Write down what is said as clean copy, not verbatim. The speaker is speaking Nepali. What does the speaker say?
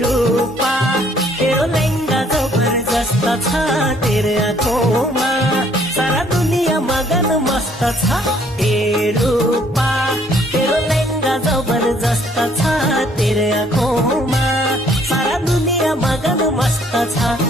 रूपा तेरो लहंगा जबरदस्त छ तेरो आँखोमा सारा दुनिया मगन मस्त छ ए रूपा तेरो लहंगा जबरदस्त छ तेरो आँखोमा सारा दुनिया मगन मस्त छ